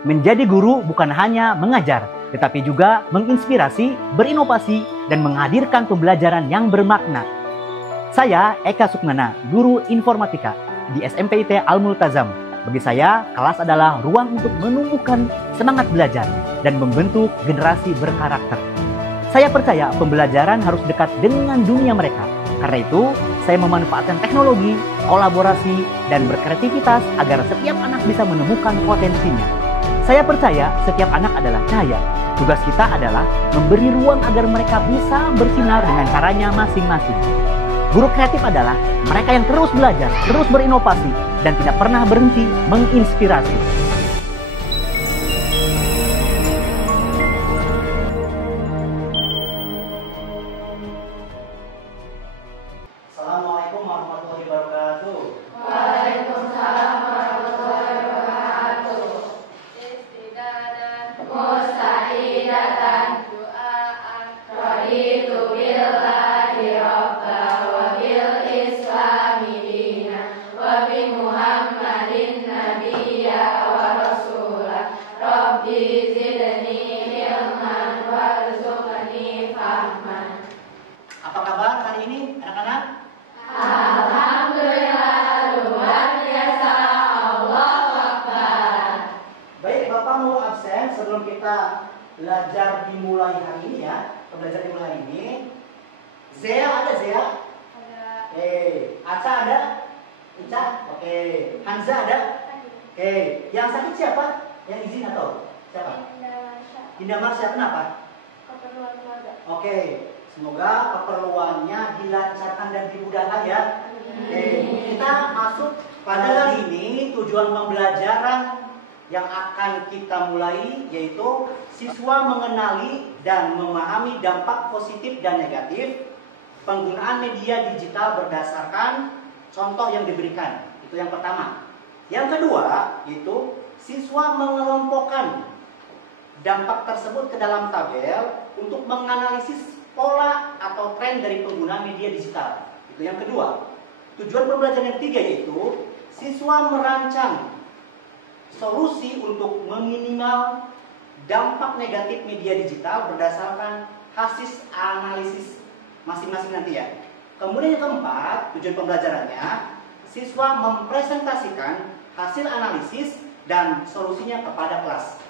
Menjadi guru bukan hanya mengajar, tetapi juga menginspirasi, berinovasi, dan menghadirkan pembelajaran yang bermakna. Saya Eka Sukmana, guru informatika di SMPIT Al-Multazam. Bagi saya, kelas adalah ruang untuk menumbuhkan semangat belajar dan membentuk generasi berkarakter. Saya percaya pembelajaran harus dekat dengan dunia mereka. Karena itu, saya memanfaatkan teknologi, kolaborasi, dan berkreativitas agar setiap anak bisa menemukan potensinya. Saya percaya setiap anak adalah cahaya. Tugas kita adalah memberi ruang agar mereka bisa bersinar dengan caranya masing-masing. Guru kreatif adalah mereka yang terus belajar, terus berinovasi, dan tidak pernah berhenti menginspirasi. Assalamualaikum warahmatullahi wabarakatuh. Waalaikumsalam warahmatullahi wabarakatuh. Istidadan musta'idatan du'aan raditu billahi rabba wa bil islami dina wa bi muhammadin nabiyya wa rasulah rabbi zidni ilman warzuqni fahman. Apa kabar hari ini anak-anak? Alhamdulillah, luar biasa, Allahu Akbar. Baik, Bapak mau absen sebelum kita belajar dimulai hari ini ya. Belajar dimulai hari ini. Zea ada Zea? Ada. Aca ada? Ica? Oke. Hanza ada? Oke. Yang sakit siapa? Yang izin atau siapa? Indah Marsha. Kenapa? Keperluan keluarga. Oke. Semoga keperluannya dilancarkan dan dimudahkan ya. Oke. Kita masuk pada hari ini tujuan pembelajaran yang akan kita mulai yaitu siswa mengenali dan memahami dampak positif dan negatif penggunaan media digital berdasarkan contoh yang diberikan. Itu yang pertama. Yang kedua, itu siswa mengelompokkan dampak tersebut ke dalam tabel untuk menganalisis pola atau tren dari penggunaan media digital. Itu yang kedua. Tujuan pembelajaran yang ketiga yaitu siswa merancang solusi untuk meminimal dampak negatif media digital berdasarkan hasil analisis masing-masing nanti ya. Kemudian yang keempat, tujuan pembelajarannya siswa mempresentasikan hasil analisis dan solusinya kepada kelas.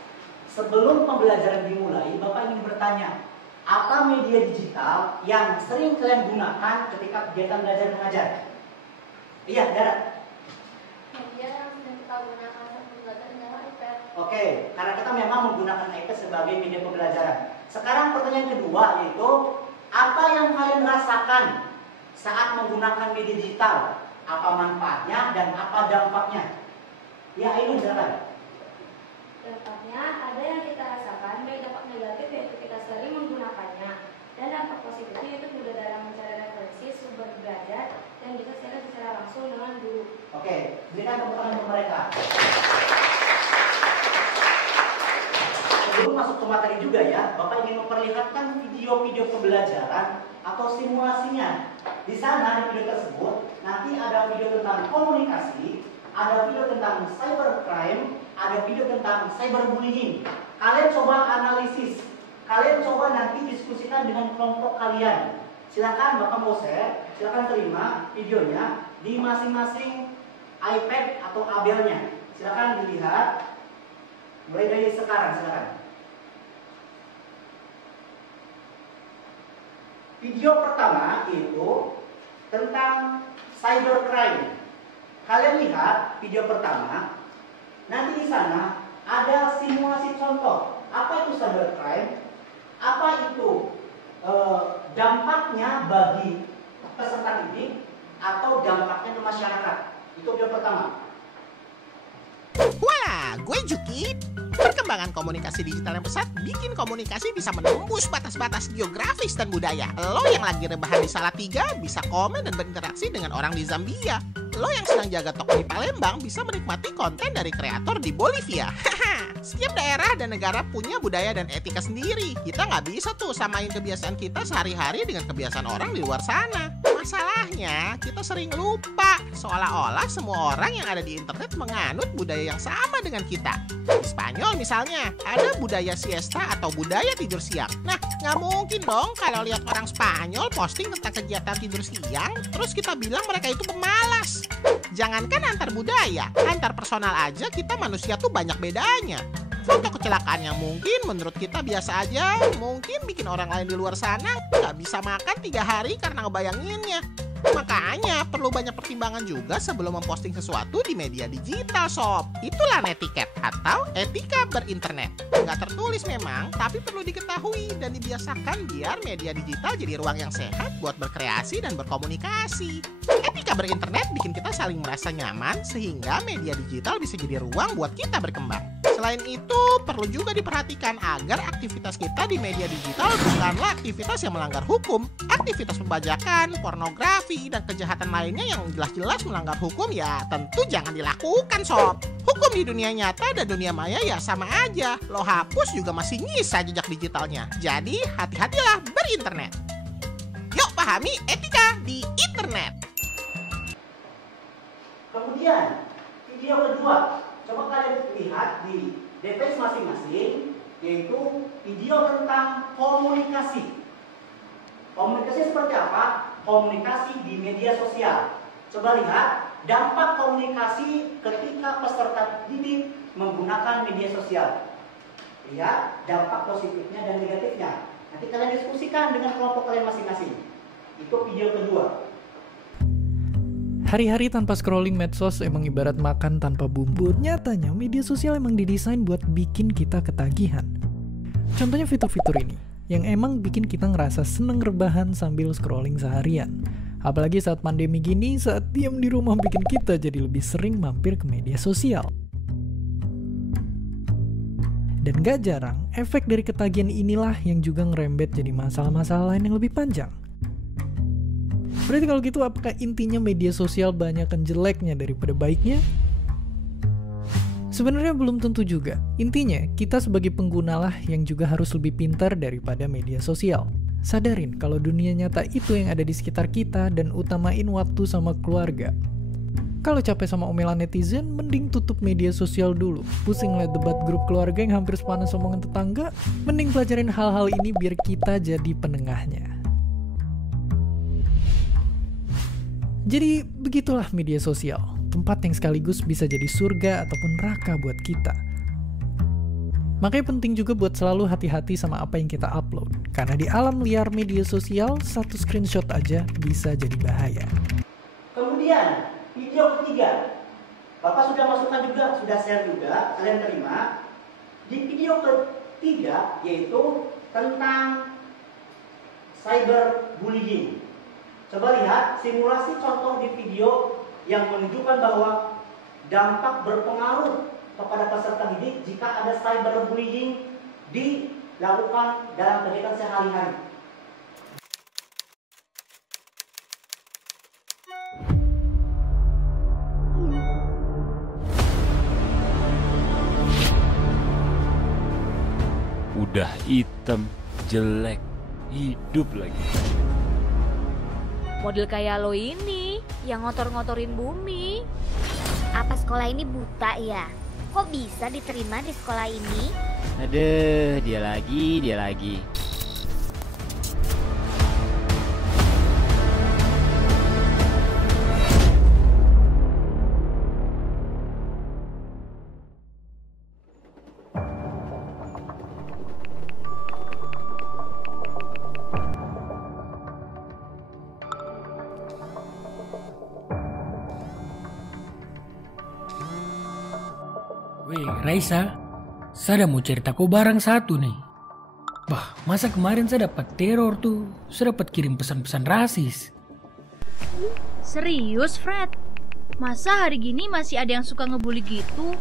Sebelum pembelajaran dimulai, Bapak ingin bertanya, apa media digital yang sering kalian gunakan ketika kegiatan belajar mengajar? Iya, Dara. Media yang sering kita gunakan saat belajar adalah iPad. Oke, karena kita memang menggunakan iPad sebagai media pembelajaran. Sekarang pertanyaan kedua yaitu, apa yang kalian rasakan saat menggunakan media digital? Apa manfaatnya dan apa dampaknya? Ya, ini silakan. Dampaknya ada yang kita rasakan, baik dampak negatif yaitu kita sering menggunakannya, dan dampak positifnya itu mudah dalam mencari referensi sumber belajar dan bisa share secara langsung dengan guru. Oke, berikan tepuk tangan untuk mereka. Sebelum masuk ke materi juga ya, Bapak ingin memperlihatkan video-video pembelajaran atau simulasinya. Di sana di video tersebut nanti ada video tentang komunikasi, ada video tentang cybercrime, ada video tentang cyberbullying. Kalian coba analisis, kalian coba nanti diskusikan dengan kelompok kalian. Silakan Bapak mau share, silakan terima videonya di masing-masing iPad atau Abelnya. Silakan dilihat. Mulai dari sekarang, silakan. Video pertama itu tentang cybercrime. Kalian lihat video pertama. Nanti di sana ada simulasi contoh. Apa itu cybercrime? Apa itu dampaknya bagi peserta didik atau dampaknya ke masyarakat? Itu video pertama. Wah, gue Juki. Perkembangan komunikasi digital yang pesat bikin komunikasi bisa menembus batas-batas geografis dan budaya. Lo yang lagi rebahan di Salatiga bisa komen dan berinteraksi dengan orang di Zambia. Lo yang sedang jaga toko di Palembang bisa menikmati konten dari kreator di Bolivia. Haha. Setiap daerah dan negara punya budaya dan etika sendiri. Kita nggak bisa tuh samain kebiasaan kita sehari-hari dengan kebiasaan orang di luar sana. Masalahnya, kita sering lupa seolah-olah semua orang yang ada di internet menganut budaya yang sama dengan kita. Di Spanyol misalnya, ada budaya siesta atau budaya tidur siang. Nah, nggak mungkin dong kalau lihat orang Spanyol posting tentang kegiatan tidur siang, terus kita bilang mereka itu pemalas. Jangankan antar budaya, antar personal aja kita manusia tuh banyak bedanya. Foto kecelakaan yang mungkin menurut kita biasa aja, mungkin bikin orang lain di luar sana nggak bisa makan 3 hari karena ngebayanginnya. Makanya perlu banyak pertimbangan juga sebelum memposting sesuatu di media digital, sob. Itulah netiquette atau etika berinternet. Nggak tertulis memang, tapi perlu diketahui dan dibiasakan biar media digital jadi ruang yang sehat buat berkreasi dan berkomunikasi. Etika berinternet bikin kita saling merasa nyaman sehingga media digital bisa jadi ruang buat kita berkembang. Selain itu, perlu juga diperhatikan agar aktivitas kita di media digital bukanlah aktivitas yang melanggar hukum. Aktivitas pembajakan, pornografi, dan kejahatan lainnya yang jelas-jelas melanggar hukum ya tentu jangan dilakukan, sob. Hukum di dunia nyata dan dunia maya ya sama aja. Lo hapus juga masih nyisa jejak digitalnya. Jadi hati-hatilah berinternet. Yuk pahami etika di internet. Kemudian, video kedua. Coba kalian lihat di device masing-masing, yaitu video tentang komunikasi. Komunikasi seperti apa? Komunikasi di media sosial. Coba lihat dampak komunikasi ketika peserta didik menggunakan media sosial. Lihat dampak positifnya dan negatifnya. Nanti kalian diskusikan dengan kelompok kalian masing-masing. Itu video kedua. Hari-hari tanpa scrolling medsos emang ibarat makan tanpa bumbu. Nyatanya media sosial emang didesain buat bikin kita ketagihan. Contohnya fitur-fitur ini, yang emang bikin kita ngerasa seneng rebahan sambil scrolling seharian. Apalagi saat pandemi gini, saat diam di rumah bikin kita jadi lebih sering mampir ke media sosial. Dan gak jarang, efek dari ketagihan inilah yang juga ngerembet jadi masalah-masalah lain yang lebih panjang. Berarti kalau gitu apakah intinya media sosial banyakan jeleknya daripada baiknya? Sebenarnya belum tentu juga. Intinya, kita sebagai pengguna lah yang juga harus lebih pintar daripada media sosial. Sadarin kalau dunia nyata itu yang ada di sekitar kita dan utamain waktu sama keluarga. Kalau capek sama omelan netizen, mending tutup media sosial dulu. Pusing liat debat grup keluarga yang hampir sepanas omongan tetangga, mending pelajarin hal-hal ini biar kita jadi penengahnya. Jadi begitulah media sosial, tempat yang sekaligus bisa jadi surga ataupun neraka buat kita. Makanya penting juga buat selalu hati-hati sama apa yang kita upload. Karena di alam liar media sosial, satu screenshot aja bisa jadi bahaya. Kemudian, video ketiga. Bapak sudah masukkan juga, sudah share juga, kalian terima. Di video ketiga, yaitu tentang cyberbullying. Coba lihat simulasi contoh di video yang menunjukkan bahwa dampak berpengaruh kepada peserta didik jika ada cyberbullying dilakukan dalam kegiatan sehari-hari. Udah hitam, jelek, hidup lagi. Model kayak lo ini, yang ngotor-ngotorin bumi. Apa sekolah ini buta ya? Kok bisa diterima di sekolah ini? Aduh, dia lagi. Weh, Raisa, saya mau cerita kau barang satu nih. Bah, masa kemarin saya dapat teror tuh, saya dapat kirim pesan-pesan rasis. Serius, Fred? Masa hari gini masih ada yang suka ngebully gitu?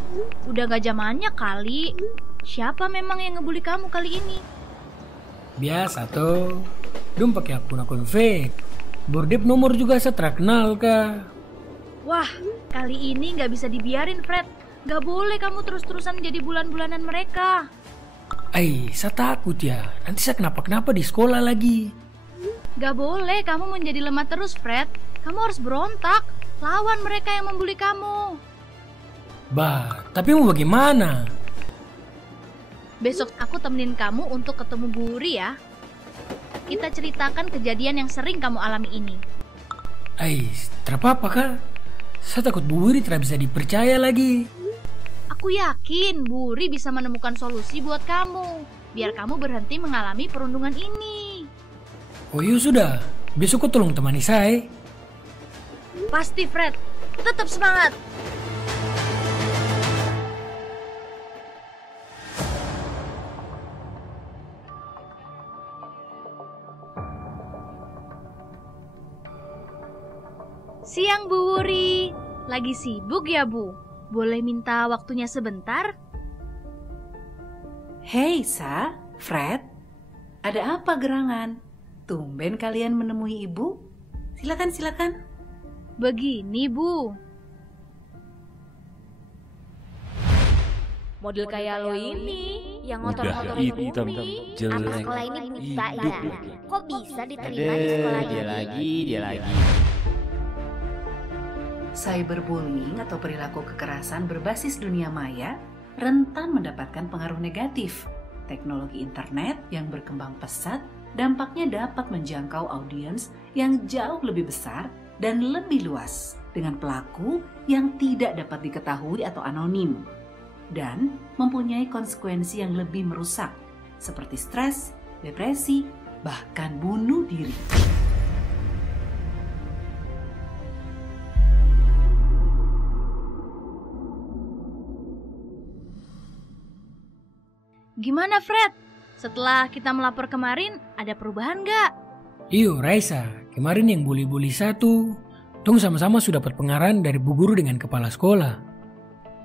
Udah gak zamannya kali. Siapa memang yang ngebully kamu kali ini? Biasa tuh, dong pakai akun-akun fake. Bordep nomor juga saya terkenal kah? Wah, kali ini gak bisa dibiarin, Fred. Gak boleh kamu terus-terusan jadi bulan-bulanan mereka. Saya takut ya. Nanti saya kenapa-kenapa di sekolah lagi. Gak boleh kamu menjadi lemah terus, Fred. Kamu harus berontak. Lawan mereka yang membuli kamu. Bah, tapi mau bagaimana? Besok aku temenin kamu untuk ketemu Bu Wuri ya. Kita ceritakan kejadian yang sering kamu alami ini. Terapa-apa kak? Saya takut Bu Wuri tidak bisa dipercaya lagi. Aku yakin Bu Wuri bisa menemukan solusi buat kamu. Biar kamu berhenti mengalami perundungan ini. Oh iya sudah, besok kau tolong temani saya. Pasti Fred, tetap semangat. Siang Bu Wuri, lagi sibuk ya Bu? Boleh minta waktunya sebentar? Hei Sa, Fred, ada apa gerangan? Tumben kalian menemui ibu? Silakan. Begini Bu. Model kayak lo ini yang ngotor-ngotorin hitam, bumi. jelek. Apa sekolah ini buta Hidup ya? lagi. Kok bisa diterima di sekolah Dia ini? lagi. Cyberbullying atau perilaku kekerasan berbasis dunia maya rentan mendapatkan pengaruh negatif. Teknologi internet yang berkembang pesat dampaknya dapat menjangkau audiens yang jauh lebih besar dan lebih luas dengan pelaku yang tidak dapat diketahui atau anonim dan mempunyai konsekuensi yang lebih merusak seperti stres, depresi, bahkan bunuh diri. Gimana Fred? Setelah kita melapor kemarin, ada perubahan nggak? Iyo Raisa, kemarin yang bully-bully satu, tong sama-sama sudah dapat pengarahan dari bu guru dengan kepala sekolah.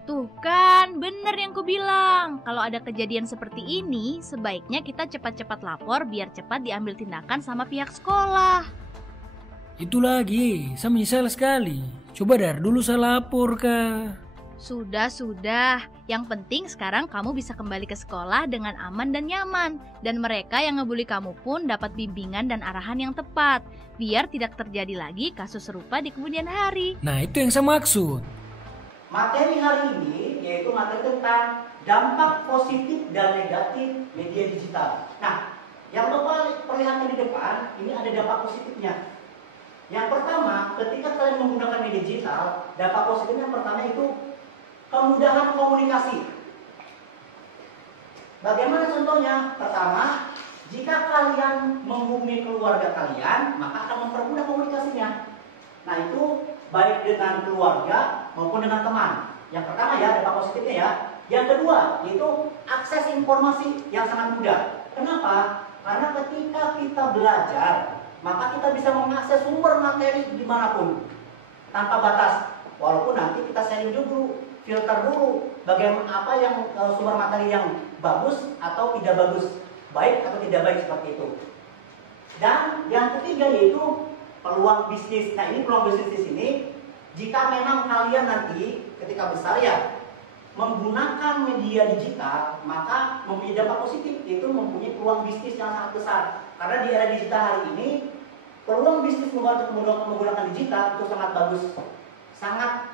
Tuh kan, bener yang ku bilang. Kalau ada kejadian seperti ini, sebaiknya kita cepat-cepat lapor biar cepat diambil tindakan sama pihak sekolah. Itu lagi, saya menyesal sekali. Coba dari dulu saya lapor kak. Sudah. Yang penting sekarang kamu bisa kembali ke sekolah dengan aman dan nyaman. Dan mereka yang ngebully kamu pun dapat bimbingan dan arahan yang tepat. Biar tidak terjadi lagi kasus serupa di kemudian hari. Nah itu yang saya maksud. Materi hari ini yaitu materi tentang dampak positif dan negatif media digital. Nah, yang Bapak perlihatkan di depan, ini ada dampak positifnya. Yang pertama, ketika kalian menggunakan media digital, dampak positifnya yang pertama itu kemudahan komunikasi. Bagaimana contohnya? Pertama, jika kalian menghubungi keluarga kalian, maka akan mempermudah komunikasinya. Nah itu baik dengan keluarga maupun dengan teman. Yang pertama ya, dampak positifnya ya. Yang kedua, yaitu akses informasi yang sangat mudah. Kenapa? Karena ketika kita belajar, maka kita bisa mengakses sumber materi dimanapun tanpa batas. Walaupun nanti kita sharing dulu, filter dulu bagaimana apa yang sumber materi yang bagus atau tidak bagus, baik atau tidak baik seperti itu. Dan yang ketiga yaitu peluang bisnis. Nah ini peluang bisnis di sini, jika memang kalian nanti ketika besar ya menggunakan media digital, maka mempunyai dampak positif, yaitu mempunyai peluang bisnis yang sangat besar. Karena di era digital hari ini, peluang bisnis menggunakan digital itu sangat bagus, sangat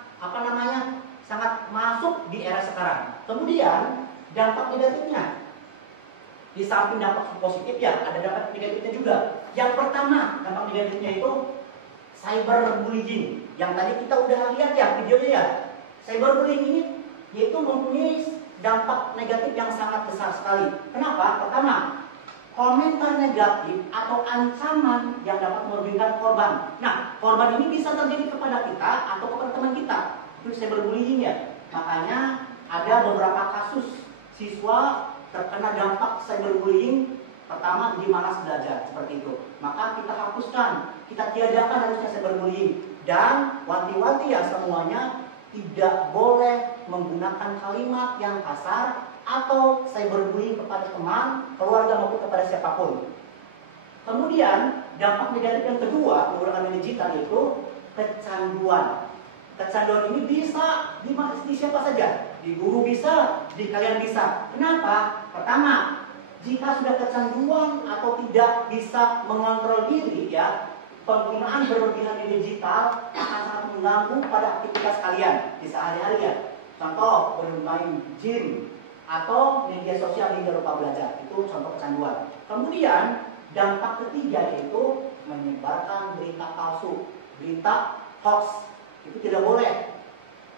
sangat masuk di era sekarang. Kemudian dampak negatifnya, di samping dampak positif ya, ada dampak negatifnya juga. Yang pertama, dampak negatifnya itu cyberbullying. Yang tadi kita udah lihat ya videonya ya. Cyberbullying ini yaitu mempunyai dampak negatif yang sangat besar sekali. Kenapa? Pertama, komentar negatif atau ancaman yang dapat merugikan korban. Nah, korban ini bisa terjadi kepada kita atau kepada teman kita. Itu cyberbullying ya. Makanya ada beberapa kasus siswa terkena dampak cyberbullying. Pertama, jadi malas belajar seperti itu. Maka kita hapuskan, kita tiadakan harusnya cyberbullying. Dan wanti-wanti ya semuanya, tidak boleh menggunakan kalimat yang kasar atau cyberbullying kepada teman, keluarga maupun kepada siapapun. Kemudian dampak negatif yang kedua menggunakan media digital itu kecanduan. Kecanduan ini bisa di siapa saja. di guru bisa, di kalian bisa. Kenapa? Pertama, jika sudah kecanduan atau tidak bisa mengontrol diri ya, penggunaan berlebihan di digital akan sangat mengganggu pada aktivitas kalian di sehari-hari ya. Contoh, bermain game atau media sosial hingga lupa belajar. Itu contoh kecanduan. Kemudian, dampak ketiga yaitu menyebarkan berita palsu, berita hoax. Itu tidak boleh.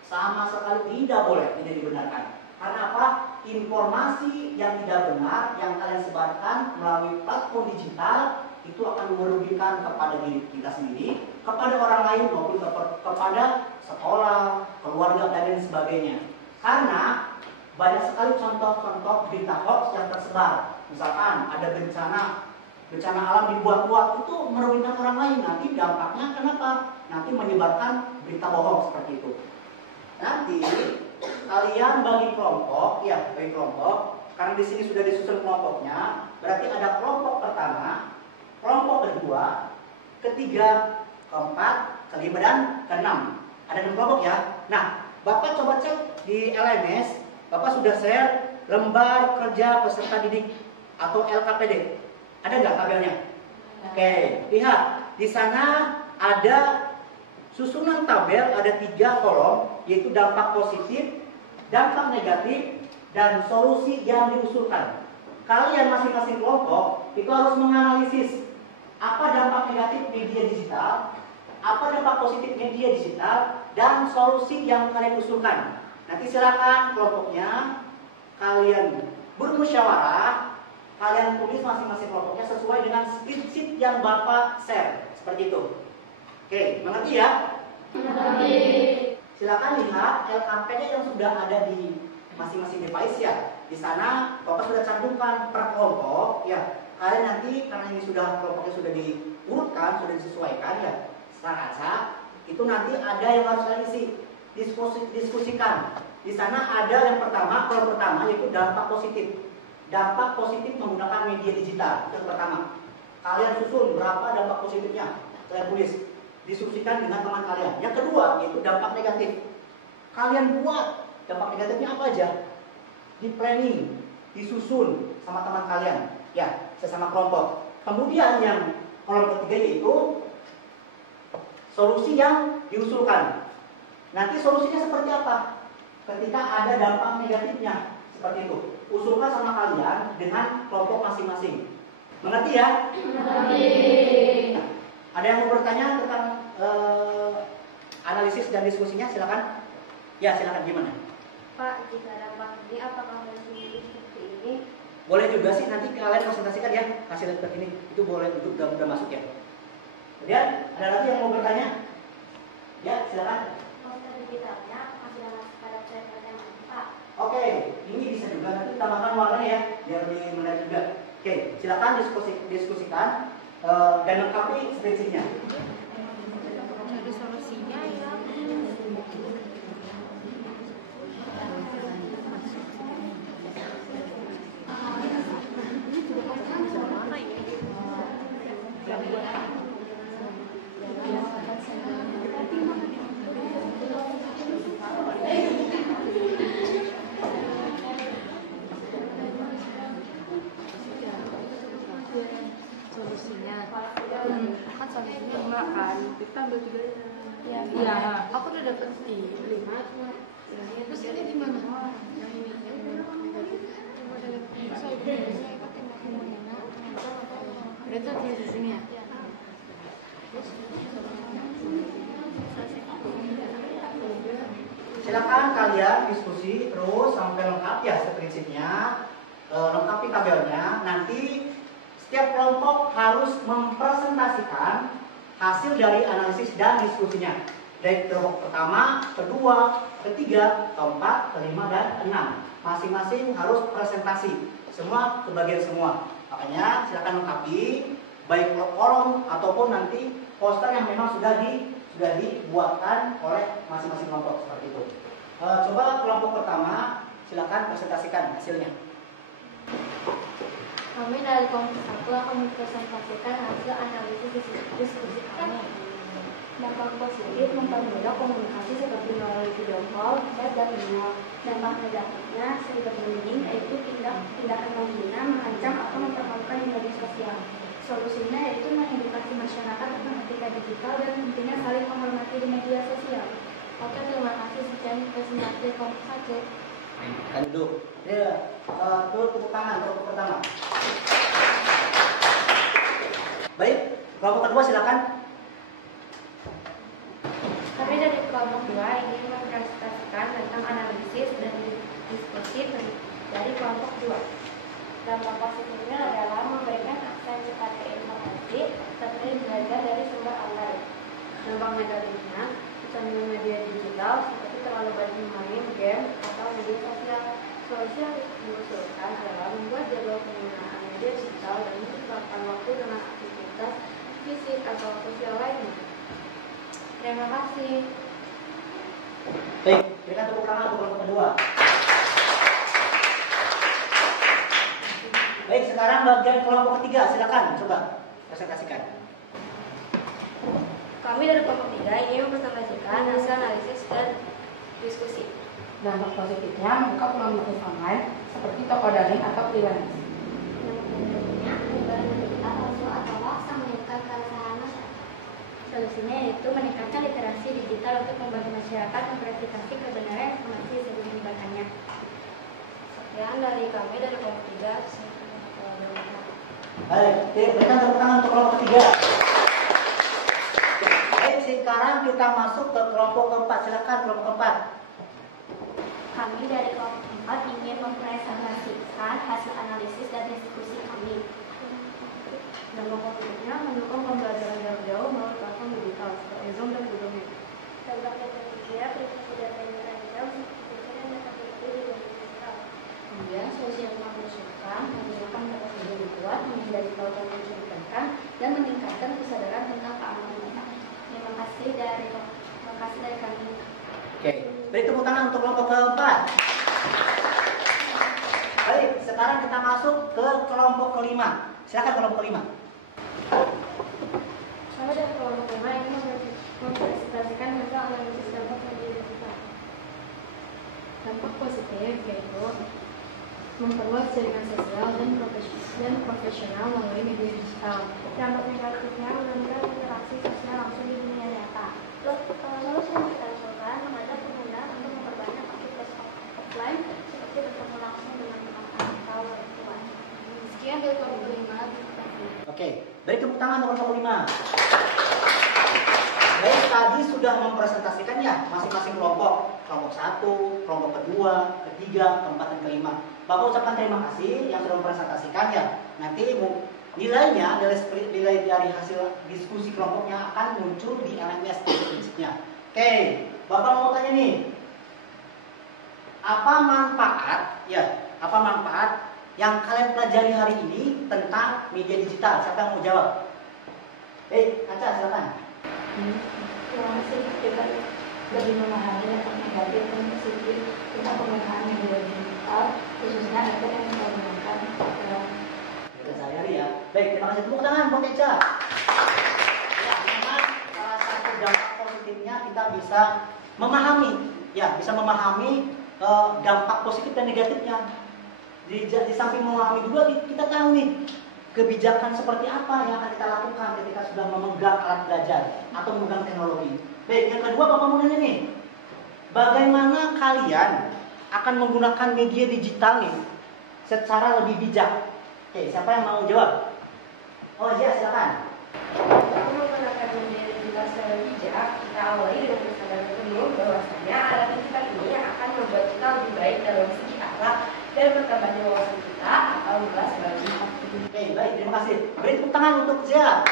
Sama sekali tidak boleh, tidak dibenarkan. Karena apa? Informasi yang tidak benar yang kalian sebarkan melalui platform digital itu akan merugikan kepada diri kita sendiri, kepada orang lain maupun kepada sekolah, keluarga dan lain sebagainya. Karena banyak sekali contoh-contoh berita hoax yang tersebar. Misalkan ada bencana alam dibuat-buat, itu merugikan orang lain. Nanti dampaknya kenapa? Nanti menyebarkan berita bohong seperti itu. Nanti kalian bagi kelompok, karena di sini sudah disusun kelompoknya, berarti ada kelompok pertama, kelompok kedua, ketiga, keempat, kelima dan keenam. Ada 6 kelompok ya. Nah, Bapak coba cek di LMS, Bapak sudah share lembar kerja peserta didik atau LKPD. Ada nggak tabelnya? Oke, lihat di sana ada susunan tabel, ada 3 kolom, yaitu dampak positif, dampak negatif, dan solusi yang diusulkan. Kalian masing-masing kelompok itu harus menganalisis apa dampak negatif media digital, apa dampak positif media digital, dan solusi yang kalian usulkan. Nanti silakan kelompoknya kalian bermusyawarah, kalian tulis masing-masing kelompoknya sesuai dengan spreadsheet yang Bapak share, seperti itu. Oke, mengerti ya? Mengerti. Silakan lihat LKPD yang sudah ada di masing-masing device ya. Di sana Bapak sudah cantumkan per kelompok ya. Kalian nanti karena ini sudah kelompoknya sudah diurutkan, sudah disesuaikan ya, secara acak, itu nanti ada yang harus kalian isi, diskusikan. Di sana ada yang pertama, kolom pertama yaitu dampak positif. Dampak positif menggunakan media digital, itu yang pertama. Kalian susun berapa dampak positifnya, kalian tulis. Diskusikan dengan teman kalian. Yang kedua yaitu dampak negatif. Kalian buat dampak negatifnya apa aja, di planning, disusun sama teman kalian ya, sesama kelompok. Kemudian yang kolom ketiga yaitu solusi yang diusulkan. Nanti solusinya seperti apa ketika ada dampak negatifnya, seperti itu. Usulkan sama kalian dengan kelompok masing-masing. Mengerti ya? Mengerti. Ada yang mau bertanya tentang analisis dan diskusinya? Silakan. Ya, silakan. Gimana? Pak, jika dampak ini apakah harus seperti ini? Boleh juga sih, nanti kalian presentasikan ya hasil seperti ini. Itu boleh, itu udah masuk ya. Kemudian ada lagi yang mau bertanya? Ya, silakan. Poster digitalnya masih ada pada website yang mana, Pak? Oke, ini bisa juga nanti tambahkan warna ya, biar lebih menarik juga. Oke, silakan diskusikan. Dan lengkapi spreadsheet-nya. Ada solusinya ya. Kan solusinya 5 kan, kita ambil 3 ya. Iya, aku udah dapet nih 5 cuma terus ini di mana? Yang ini berarti di sini ya. Silakan kalian diskusi terus sampai lengkap ya spreadsheet-nya, lengkapi tabelnya. Nanti setiap kelompok harus mempresentasikan hasil dari analisis dan diskusinya. Dari kelompok pertama, kedua, ketiga, keempat, kelima, dan keenam. Masing-masing harus presentasi. Semua kebagian semua. Makanya silakan lengkapi baik kolom ataupun nanti poster yang memang sudah dibuatkan oleh masing-masing kelompok seperti itu. Coba kelompok pertama silakan presentasikan hasilnya. Kami dari kelompok 1 akan mempresentasikan hasil analisis diskusi kami. Dampak positif mempermudah komunikasi seperti melalui video call, chat, dan email. Dampak negatifnya cyberbullying, yaitu tindakan menghina, mengancam, atau mempermalukan di media sosial. Solusinya yaitu mengedukasi masyarakat tentang etika digital dan pentingnya saling menghormati di media sosial. Oke, terima kasih. Sekian presentasi kelompok 1. Kan duduk. Ya, tepuk tangan kelompok pertama. Baik, kelompok kedua silakan. Kami dari kelompok 2 ingin mempresentasikan tentang analisis dan diskusi dari kelompok 2. Dampak positifnya adalah memberikan akses kepada informasi serta belajar dari sumber online. Dampak negatifnya, kecanduan media digital seperti terlalu banyak bermain game atau media sosial. Solusi yang diusulkan adalah membuat jadwal penggunaan media digital dan menyisipkan waktu dengan aktivitas fisik atau sosial lainnya. Terima kasih. Baik, berikan tepuk tangan untuk kelompok kedua. Baik, sekarang bagian kelompok ketiga, silakan coba presentasikan. Kami dari kelompok 3 ingin mempresentasikan hasil analisis dan diskusi. Dampak positifnya membuka peluang bisnis online seperti toko daring atau freelance. Dampak negatifnya penyebaran digital palsu atau hoax yang meningkatkan keresahan masyarakat. Solusinya yaitu meningkatkan literasi digital untuk membantu masyarakat memverifikasi kebenaran informasi sebelum menyebarkannya. Sekian dari kami dari kelompok 3. Baik, berikan tepuk tangan untuk kelompok ketiga. Baik, sekarang kita masuk ke kelompok keempat. Silakan kelompok keempat. Kami dari kelompok 4 ingin mempresentasikan hasil analisis dan diskusi kami. Dampak positifnya mendukung pembelajaran jarak jauh melalui platform digital seperti Zoom dan Google Meet. Dampak negatifnya privasi data yang terancam seperti yang dapat dipilih di digital. Kemudian solusi yang mengusulkan menggunakan data yang dibuat, menghindari tautan yang mencurigakan, dan meningkatkan kesadaran tentang keamanan data. Terima kasih dari kami. Oke, beri tepuk tangan untuk kelompok keempat. Baik, sekarang kita masuk ke kelompok kelima. Silakan kelompok kelima. Kami dari kelompok 5 ingin mempresentasikan hasil analisis dampak media digital. Dampak positif yaitu memperluas jaringan sosial dan profesional melalui media digital. Dampak negatifnya menurunkan interaksi sosial langsung di dunia nyata. Solusi yang kita usulkan mengajak pengguna untuk memperbanyak aktivitas offline seperti bertemu langsung dengan teman atau orang tua. Sekian dari kelompok 5. Oke, beri tepuk tangan untuk kelompok kelima. Baik, tadi sudah mempresentasikan ya masing-masing kelompok. Kelompok 1, kelompok kedua, ketiga, keempat, dan kelima. Bapak ucapkan terima kasih yang sudah mempresentasikan ya. Nanti nilainya, nilai dari hasil diskusi kelompoknya akan muncul di LMS prinsipnya. Oke, Bapak mau tanya nih. Apa manfaat yang kalian pelajari hari ini tentang media digital? Siapa yang mau jawab? Aca, silakan. Terima kasih, kita lebih memahami dampak negatif dan positif tentang penggunaan media digital, khususnya agar yang menggunakan Kita sehari-hari ya. Baik, terima kasih. Tepuk tangan buat Eca. Ya, memang salah satu dampak positifnya kita bisa memahami dampak positif dan negatifnya. Di samping memahami juga kita tahu nih kebijakan seperti apa yang akan kita lakukan ketika sudah memegang alat belajar atau memegang teknologi. Baik, yang kedua Bapak mau nanya nih, bagaimana kalian akan menggunakan media digital nih secara lebih bijak? Oke, siapa yang mau jawab? Oh iya, silakan. Untuk menggunakan media digital secara bijak, kita awali dengan kesadaran penuh bahwasanya alat digital ini akan membuat kita lebih baik dalam segi akhlak dan bertambahnya wawasan kita atau luas bagi Oke, baik, terima kasih. Beri tepuk tangan untuk Zia.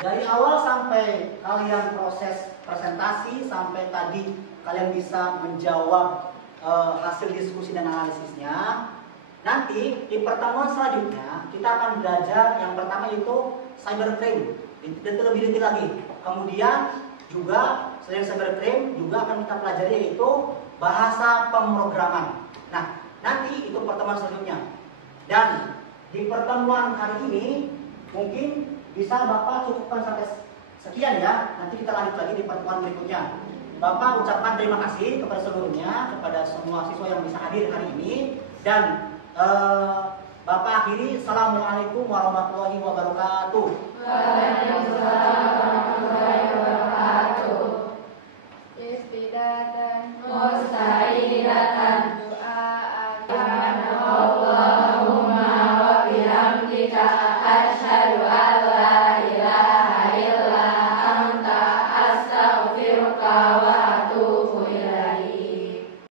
Dari awal sampai kalian proses presentasi sampai tadi kalian bisa menjawab hasil diskusi dan analisisnya. Nanti di pertemuan selanjutnya kita akan belajar yang pertama itu cybercrime, lebih detail lagi. Kemudian juga selain cybercrime juga akan kita pelajari yaitu bahasa pemrograman. Nah, nanti itu pertemuan selanjutnya. Dan di pertemuan hari ini mungkin bisa Bapak cukupkan sampai Sekian ya, nanti kita lanjut lagi di pertemuan berikutnya. Bapak ucapkan terima kasih kepada seluruhnya, kepada semua siswa yang bisa hadir hari ini. Dan Bapak akhiri, Assalamualaikum warahmatullahi wabarakatuh. Waalaikumsalam warahmatullahi wabarakatuh. Istidatan musta'idatan doa Allahumma wa bihamdika asyhadu an la ilaha illa anta astaghfiruka wa